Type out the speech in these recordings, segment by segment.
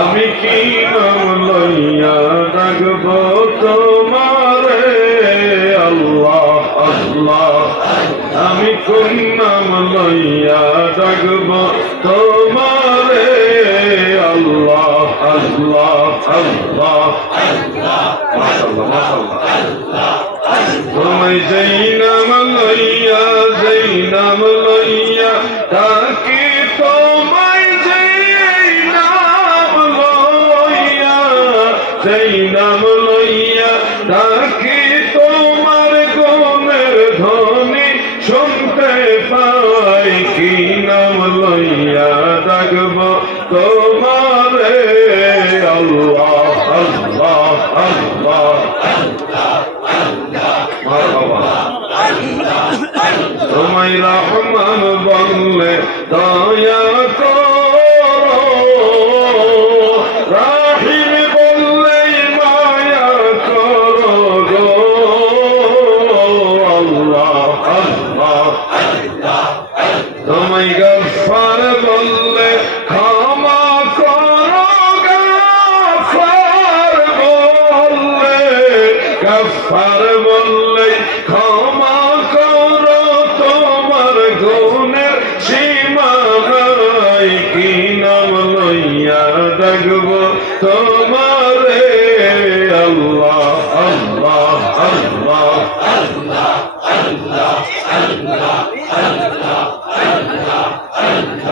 আমি কি নাম লইয়া ডাকব তোমারে আল্লাহ আল্লাহ আমি কোন নাম লইয়া ডাকব তোমারে আল্লাহ আল্লাহ আল্লাহ মাশাআল্লাহ মাশাআল্লাহ তুমি যেই নাম লইয়া তাকে তোমায় যেই নাম লইয়া তাকে তোমার গুণের ধ্বনি শুনতে পাই কি নাম লইয়া ডাকব তোমারে আল্লাহ আল্লাহ আল্লাহ তোমায় রহমান বললে দয়া করো রাহিম বললে মায়া করো গো আল্লাহ আল্লাহ তোমায় গফফার বললে ক্ষমা করো গফফার বললে ক্ষমা করো তোমার গুণের সীমা নাই কি নাম লইয়া ডাকব তোমারে আল্লাহ আল্লাহ আল্লাহ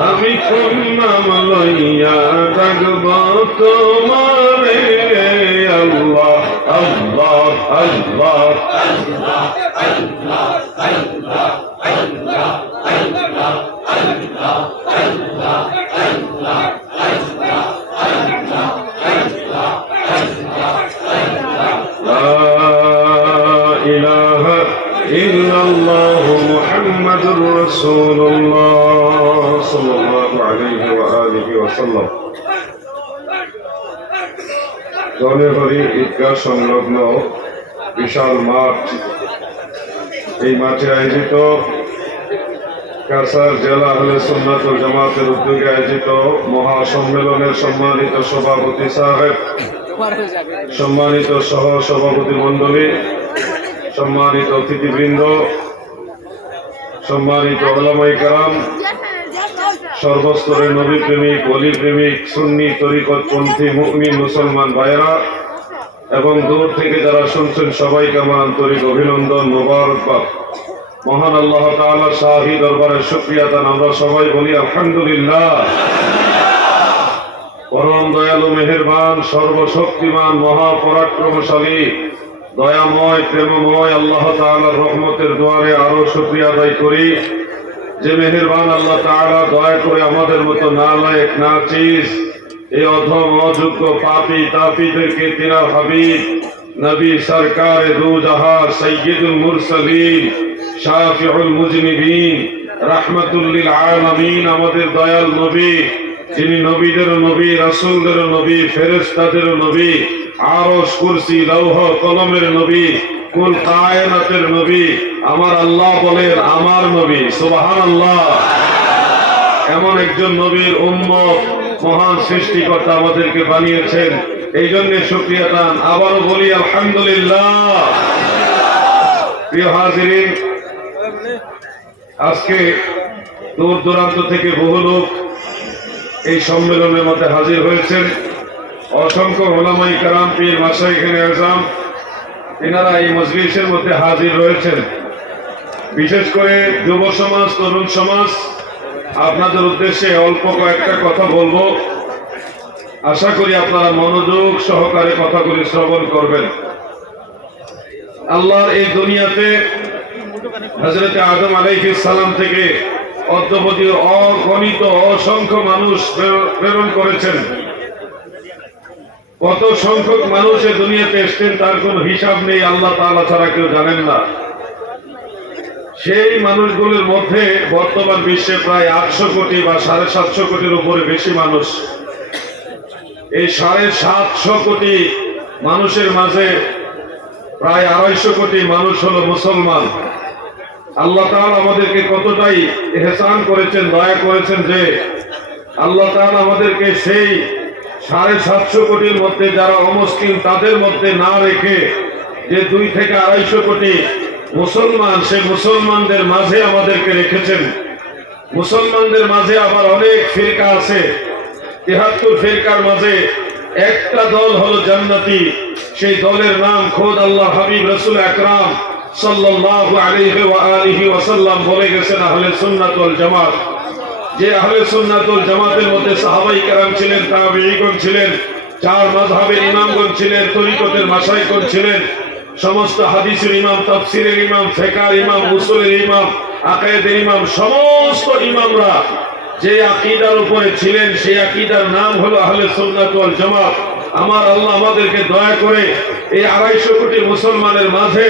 আমি কোন নাম লইয়া ডাকব তোমারে আল্লাহ আল্লাহ আল্লাহ ইল্লাল্লাহু মুহাম্মাদুর রাসূলুল্লাহ সাল্লাল্লাহু আলাইহি ওয়া আলিহি ওয়া সাল্লাম। জনগণের ঈদগাহ সংলগ্ন বিশাল মাঠ, এই মাঠে আয়োজিত কাছাড় জেলা আহলে সুন্নাত ওয়াল জামাতের উদ্যোগে আয়োজিত মহাসম্মেলনের সম্মানিত সভাপতি সাহেব, সম্মানিত সহ সভাপতি মণ্ডলী, সম্মানিত অতিথিবৃন্দ, সম্মানিত উলামায়ে কেরাম, সর্বস্তরের নবী প্রেমিক, ওলি প্রেমিক, সুন্নি তরিকতপন্থী মুমিন মুসলমান ভাইয়েরা এবং দূর থেকে যারা শুনছেন সবাইকে আমার আন্তরিক অভিনন্দন, মোবারকবাদ। মহান আল্লাহ তাআলা শাহী দরবারে শুকরিয়া দান আমরা সবাই বলি আলহামদুলিল্লাহ। পরম দয়ালু মেহেরবান সর্বশক্তিমান মহাপরাক্রমশালী দয়াময় প্রেমময় আল্লাহ তাআলার রহমতের দুয়ারে আরো শুকরিয়া আদায় করি যে মেহেরবান আল্লাহ তাআলা দয়া করে আমাদের মতো নালায়েক নাচিস এই অধম অযোগ্য পাপী তাপীদেরকে তিনার হাবিব নবী সরকারে দু জাহান সাইয়্যিদুল মুরসালিন শাফিউল মুজনিবিন রাহমাতুল লিল আলামিন আমাদের দয়াল নবী, যিনি নবীদেরও নবী, রাসূলদেরও নবী, ফেরেশতাদেরও নবী, আরশ কুরসি লৌহ কলমের নবী, কুল কায়নাতের নবী, আমার আল্লাহ বলেন আমার নবী, সুবহানাল্লাহ। এমন একজন নবীর উম্মত মহান সৃষ্টিকর্তা আমাদেরকে বানিয়েছেন, এই জন্য শুকরিয়া দান আবারও বলি আলহামদুলিল্লাহ। প্রিয় হাজিরিন, আজকে দূর দূরান্ত থেকে বহু লোক এই সম্মেলনের মধ্যে হাজির হয়েছেন। অসংখ্য উলামায়ে কেরাম, পীর মাশায়েখে আযম এনারা এই মজলিসের মধ্যে হাজির রয়েছেন। বিশেষ করে যুব সমাজ, তরুণ সমাজ, আপনাদের উদ্দেশ্যে অল্প কয়েকটা কথা বলবো। আশা করি আপনারা মনোযোগ সহকারে কথাগুলি শ্রবণ করবেন। আল্লাহর এই দুনিয়াতে হযরত আদম আলাইহিস সালাম থেকে অদ্যাবধি অগণিত অসংখ্য মানুষ প্রেরণ করেছেন। কত সংখ্যক মানুষ এই দুনিয়াতে এসেছেন তার কোনো হিসাব নেই, আল্লাহ তাআলা ছাড়া কেউ জানেন না। সেই মানুষগুলোর মধ্যে বর্তমান বিশ্বে প্রায় 800 কোটি বা 750 কোটির উপরে বেশি মানুষ। এই 750 কোটি মানুষের মাঝে প্রায় 250 কোটি মানুষ হলো মুসলমান। আল্লাহ তাআলা আমাদেরকে কতটাই ইহসান করেছেন, দয়া করেছেন যে আল্লাহ তাআলা আমাদেরকে সেই 750 কোটির মধ্যে যারা অমুসলিম তাদের মধ্যে না রেখে যে 2 থেকে 250 কোটি মুসলমান, সেই মুসলমানদের মাঝে আমাদেরকে রেখেছেন। মুসলমানদের মাঝে আবার অনেক ফিরকা আছে, 73 ফিরকার মাঝে একটা দল হলো জান্নাতি। সেই দলের নাম খোদ আল্লাহ হাবিব রাসূল আকরাম সাল্লাল্লাহু আলাইহি ওয়া আলিহি ওয়াসাল্লাম বলে গেছেন আহলে সুন্নাত ওয়াল জামাত। যে আহলে সুন্নাত ওয়াল জামাতের মধ্যে সাহাবায়ে কেরাম ছিলেন, তাবেঈগণ ছিলেন, 4 মাযহাবের ইমামগণ ছিলেন, তরিকতের মাশায়েখগণ ছিলেন, সমস্ত হাদিসের ইমাম, তাফসীরের ইমাম, ফিকহের ইমাম, উসুলের ইমাম, আকীদার ইমাম, সমস্ত ইমামরা যে আকীদার উপরে ছিলেন সেই আকীদার নাম হলো আহলে সুন্নাত ওয়াল জামাত। আমার আল্লাহ আমাদেরকে দয়া করে এই 250 কোটি মুসলমানের মাঝে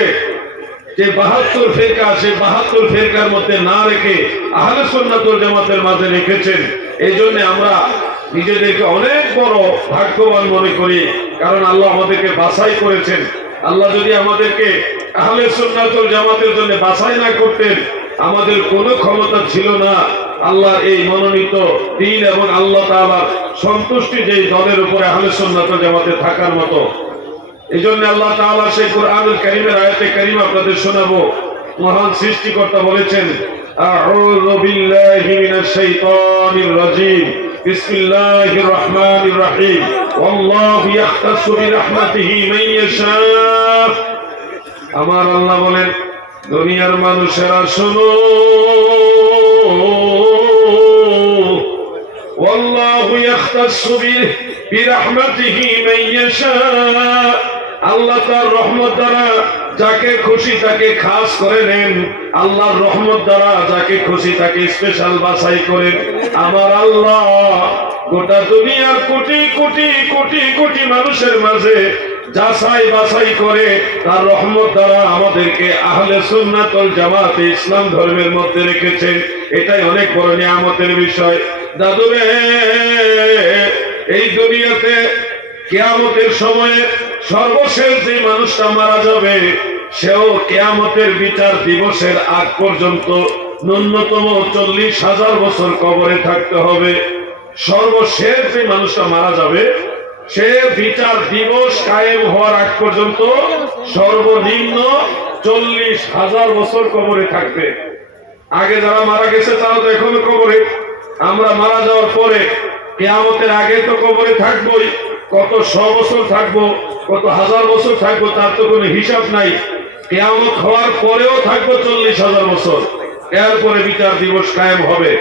যে 72 ফিরকা, সেই 72 ফিরকার মধ্যে না রেখে আহলে সুন্নাত ওয়াল জামাতের মাঝে রেখেছেন। এই জন্য আমরা নিজেদেরকে অনেক বড় ভাগ্যবান মনে করি, কারণ আল্লাহ আমাদেরকে বাছাই করেছেন। আল্লাহ যদি আমাদেরকে আহলে সুন্নাত ওয়াল জামাতের জন্য বাছাই না করতেন, আমাদের কোনো ক্ষমতা ছিল না আল্লাহর এই মনোনীত দ্বীন এবং আল্লাহ তাআলার সন্তুষ্টি যেই দলের উপরে আহলে সুন্নাত ওয়াল জামাতে থাকার মতো। এই জন্য আল্লাহ তাআলা সেই কুরআনুল কারীমের আয়াতে কারীমা আপনাদের শোনাবো। মহান সৃষ্টিকর্তা বলেছেন, আউযু বিল্লাহি মিনাশ শাইতানির রাজীম, বিসমিল্লাহির রহমানির রহিম, আল্লাহু ইয়াখতাসু বিরহমাতিহি মান ইয়াশা। আমার আল্লাহ বলেন, দুনিয়ার মানুষেরা শোনো, আল্লাহু ইয়াখতাসু বিরহমাতিহি মান ইয়াশা। আল্লাহ তার রহমত দ্বারা যাকে খুশি তাকে খাস করে নেন, আল্লাহর রহমত দ্বারা যাকে খুশি তাকে স্পেশাল বাছাই করেন। আমার আল্লাহ গোটা দুনিয়ার কোটি কোটি কোটি কোটি মানুষের মাঝে যাচাই বাছাই করে তার রহমত দ্বারা আমাদেরকে আহলে সুন্নাত ওয়াল জামাত ইসলাম ধর্মের মধ্যে রেখেছেন। এটাই অনেক বড় নিয়ামতের বিষয়। দাদুরে, এই দুনিয়াতে কিয়ামতের সময়ে সর্বশেষ যে মানুষটা মারা যাবে সেও কিয়ামতের বিচার দিবসের আগ পর্যন্ত ন্যূনতম 40,000 বছর কবরে থাকতে হবে। সর্বশেষ যে মানুষটা মারা যাবে সে বিচার দিবস কায়েম হওয়ার আগ পর্যন্ত সর্বনিম্ন 40,000 বছর কবরে থাকবে। আগে যারা মারা গেছে তারা তো এখনো কবরে, আমরা মারা যাওয়ার পরে কিয়ামতের আগে তো কবরে থাকবোই। কত 100 বছর থাকবো, কত 1000 বছর থাকবো তার তো কোনো হিসাব নাই। কিয়ামত হওয়ার পরেও থাকবো 40,000 বছর। এরপরে বিচার দিবস কায়েম হবে।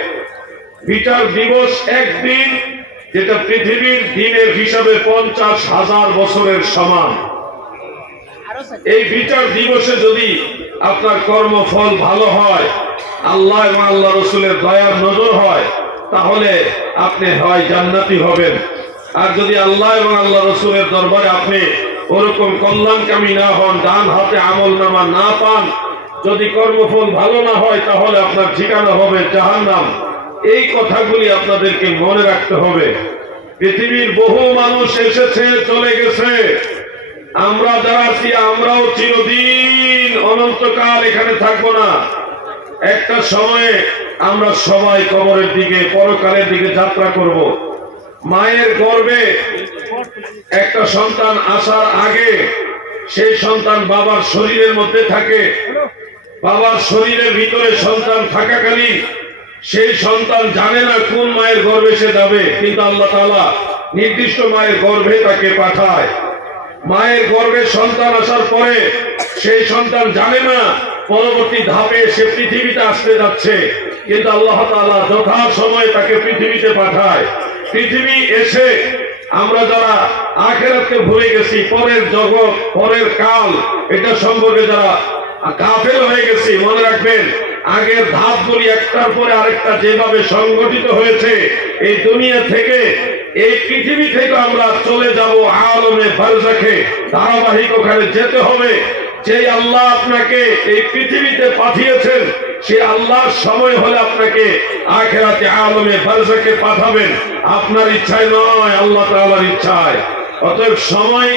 বিচার দিবস একদিন, যেটা পৃথিবীর দিনের হিসাবে 50,000 বছরের সমান। এই বিচার দিবসে যদি আপনার কর্মফল ভালো হয়, আল্লাহ এবং আল্লাহ রসুলের দয়ার নজর হয়, তাহলে আপনি হয় জান্নাতি হবেন। আর যদি আল্লাহ এবং আল্লাহ রসুলের দরবারে আপনি ওরকম কল্যাণকামী না হন, ডান হাতে আমলনামা না পান, যদি কর্মফল ভালো না হয়, তাহলে আপনার ঠিকানা হবে জাহান্নাম। এই কথাগুলি আপনাদেরকে মনে রাখতে হবে। পৃথিবীর বহু মানুষ এসেছে, চলে গেছে। আমরা যারা আছি আমরাও চিরদিন অনন্তকাল এখানে থাকবো না। একটা সময়ে আমরা সবাই কবরের দিকে, পরকালের দিকে যাত্রা করব। মায়ের গর্ভে একটা সন্তান আসার আগে সেই সন্তান বাবার শরীরের মধ্যে থাকে। বাবার শরীরের ভিতরে সন্তান থাকাকালীন সেই সন্তান জানে না কোন মায়ের গর্ভে সে যাবে, কিন্তু আল্লাহ তাআলা নির্দিষ্ট মায়ের গর্ভে তাকে পাঠায়। মায়ের গর্ভে সন্তান আসার পরে সেই সন্তান জানে না পরবর্তী ধাপে সে পৃথিবীতে আসতে যাচ্ছে, কিন্তু আল্লাহ তাআলা যথা সময়ে তাকে পৃথিবীতে পাঠায়। পৃথিবী এসে আমরা যারা আখিরাতকে ভুলে গেছি, পরের জগৎ, পরের কাল, এটা সম্পর্কে যারা গাফেল হয়ে গেছি, মনে রাখবেন আগের ধাপগুলি একটার পরে আরেকটা যেভাবে সংগঠিত হয়েছে, এই দুনিয়া থেকে, এই পৃথিবী থেকে আমরা চলে যাব আলমে বারজাখে। ধারাবাহিক ওখানে যেতে হবে। যে আল্লাহ আপনাকে এই পৃথিবীতে পাঠিয়েছেন, সে আল্লাহর সময় হলে আপনাকে আখিরাতে আলমে বারজাখে পাঠাবেন। আপনার ইচ্ছায় নয়, আল্লাহ তাআলার ইচ্ছায়। অতএব সময়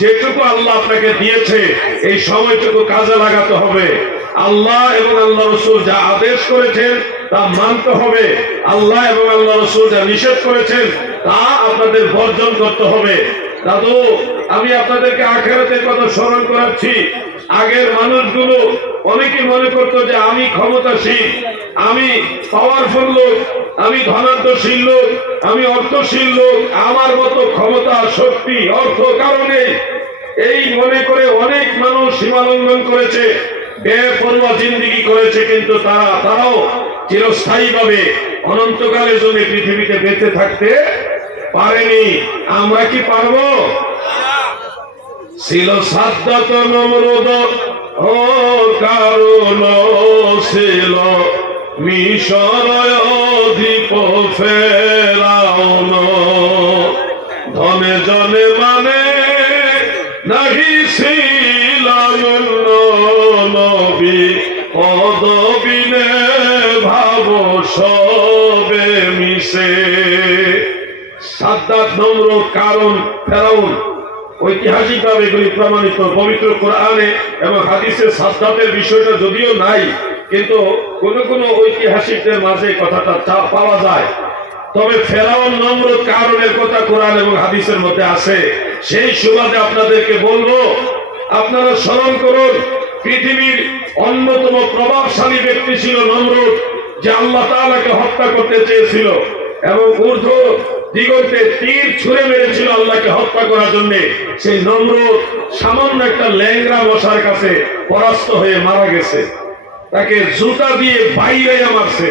যেটুকু আল্লাহ আপনাকে দিয়েছে এই সময়টুকু কাজে লাগাতে হবে। আল্লাহ এবং আল্লাহ রসুল যা আদেশ করেছেন তা মানতে হবে, আল্লাহ এবং আল্লাহ রসুল যা নিষেধ করেছেন তা আপনাদের বর্জন করতে হবে। দাদু, আমি আপনাদেরকে আখিরাতের কথা স্মরণ করাচ্ছি। আগের মানুষগুলো অনেকে মনে করতো যে আমি ক্ষমতাশীল, আমি পাওয়ারফুল লোক, আমি ধনাঢ্যশীল লোক, আমি অর্থশীল লোক, আমার মতো ক্ষমতা, শক্তি, অর্থ কারণে এই মনে করে অনেক মানুষ সীমালঙ্ঘন করেছে, বেপরোয়া জিন্দেগি করেছে। কিন্তু তারাও চিরস্থায়ীভাবে অনন্তকালের জন্য পৃথিবীতে বেঁচে থাকতে পারেনি। আমরা কি পারবো? ছিল সাদ্দাত নমরুদ ও কারণ ছিল মিশর অধিপ ফেরাউন, ধনে জনে মানে নাহি ছিলাম নবী, পদবিনে ভাব সবে মিশে। সাদ্দাত, নমরুদ, কারণ, ফেরাউন ঐতিহাসিকভাবে এগুলি প্রমাণিত পবিত্র কোরআনে এবং হাদিসে। সাদ্দাতের বিষয়টা যদিও নাই, কিন্তু কোন কোন ঐতিহাসিকদের মাঝে কথাটা পাওয়া যায়। তবে ফেরাউন, নমরুদ, কারণের কথা কোরআন এবং হাদিসের মধ্যে আছে। সেই সুবাদে আপনাদেরকে বলবো, আপনারা স্মরণ করুন, পৃথিবীর অন্যতম প্রভাবশালী ব্যক্তি ছিল নমরুদ, যে আল্লাহ তাআলাকে হত্যা করতে চেয়েছিল এবং ঊর্ধ্ব দিগন্তে তীর ছুঁড়ে মেরেছিল আল্লাহকে হত্যা করার জন্য। সেই নমরুদ সামান্য একটা ল্যাংড়া মশার কাছে পরাস্ত হয়ে মারা গেছে, তাকে জুতা দিয়ে বাইরে মারছে।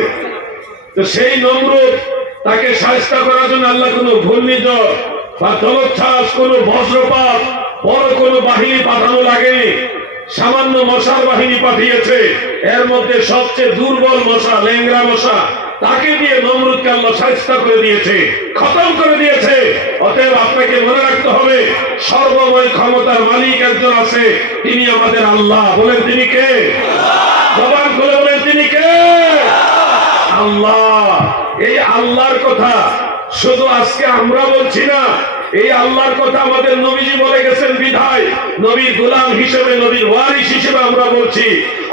তো সেই নমরুদ, তাকে শায়েস্ত করার জন্য আল্লাহ কোনো ঘূর্ণিঝড় বা জলোচ্ছ্বাস, কোনো বজ্রপাত, বড় কোনো বাহিনী পাঠানো লাগেনি। সামান্য মশার বাহিনী পাঠিয়েছে। এর মধ্যে সবচেয়ে দুর্বল মশা, ল্যাংড়া মশা, তাকে দিয়ে নমরুদকে আল্লাহ শায়েস্ত করে দিয়েছে, খতম করে দিয়েছে। অতএব আপনাকে মনে রাখতে হবে, সর্বময় ক্ষমতার মালিক একজন আছে, তিনি আমাদের আল্লাহ। বলেন তিনি কে? জবান খুলে বলেন তিনি কে? আল্লাহ। এই আল্লাহর কথা শুধু আজকে আমরা বলছি না, এই আল্লাহর কথা আমাদের নবীজি বলে গেছেন বিধায় নবীর গোলাম হিসেবে, নবীর ওয়ারিস হিসেবে আমরা বলছি।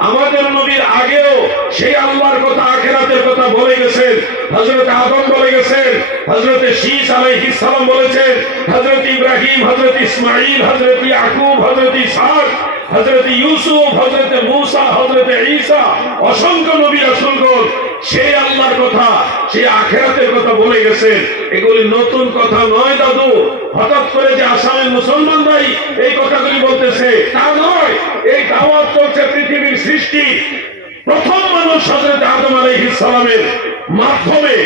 আমাদের নবীর আগেও সেই আল্লাহর কথা, আখিরাতের কথা বলে গেছেন। হযরত আদম বলে গেছেন, হযরত শীস আলাইহিস সালাম বলেছেন, হযরত ইব্রাহিম, হযরত ইসমাঈল, হযরত ইয়াকুব, হযরত ইসহাক, হযরত ইউসুফ, হযরত মূসা, হযরত ঈসা, অসংখ্য নবী রাসূলগণ সেই আল্লাহর কথা, সেই আখিরাতের কথা বলে গেছেন। এগুলি নতুন কথা নয় দাদু। হঠাৎ করে যে আসামের মুসলমানরাই এই কথাগুলি বলতেছে তা নয়। এই দাওয়াত চলছে পৃথিবীর সৃষ্টি প্রথম মানুষ হযরত আদম আলাইহিস সালামের মাধ্যমে।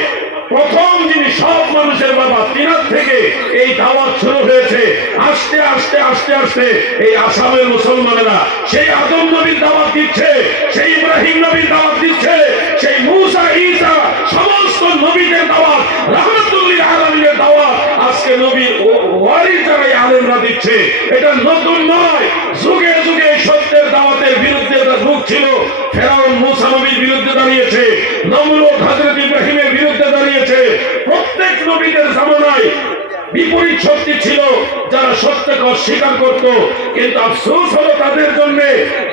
প্রথম যিনি সব মানুষের বাবা, তিনার থেকে এই দাওয়াত শুরু হয়েছে। আস্তে আস্তে আস্তে আস্তে এই আসামের মুসলমানেরা সেই আদম নবীর দাওয়াত দিচ্ছে, সেই ইব্রাহিম নবীর দাওয়াত দিচ্ছে, সেই মূসা, ঈসা, সমস্ত নবীদের দাওয়াত, রাহমাতুল লিল আলামিনের দাওয়াত আজকে নবীর ওয়ারিস যারা আলেমরা দিচ্ছে। এটা নতুন নয়। যুগে যুগে সত্যের দাওয়াতের বিরুদ্ধে মুখ ছিল। ফেরাউন মূসা নবীর বিরুদ্ধে দাঁড়িয়েছে, নমরুদ হযরত ইব্রাহিমের বিরুদ্ধে দাঁড়িয়েছে। প্রত্যেক নবীদের জামানায় বিপরীত শক্তি ছিল যারা সত্যকে অস্বীকার করত। কিন্তু আফসোস হলো তাদের জন্য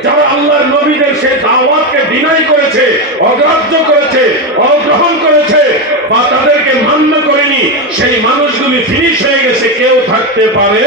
যারা আল্লাহর নবীদের সেই দাওয়াতকে ডিনাই করেছে, অগ্রাহ্য করেছে, অগ্রহণ করেছে বা তাদেরকে মান্য করেনি। সেই মানুষগুলি ফিনিশ হয়ে গেছে, কেউ থাকতে পারে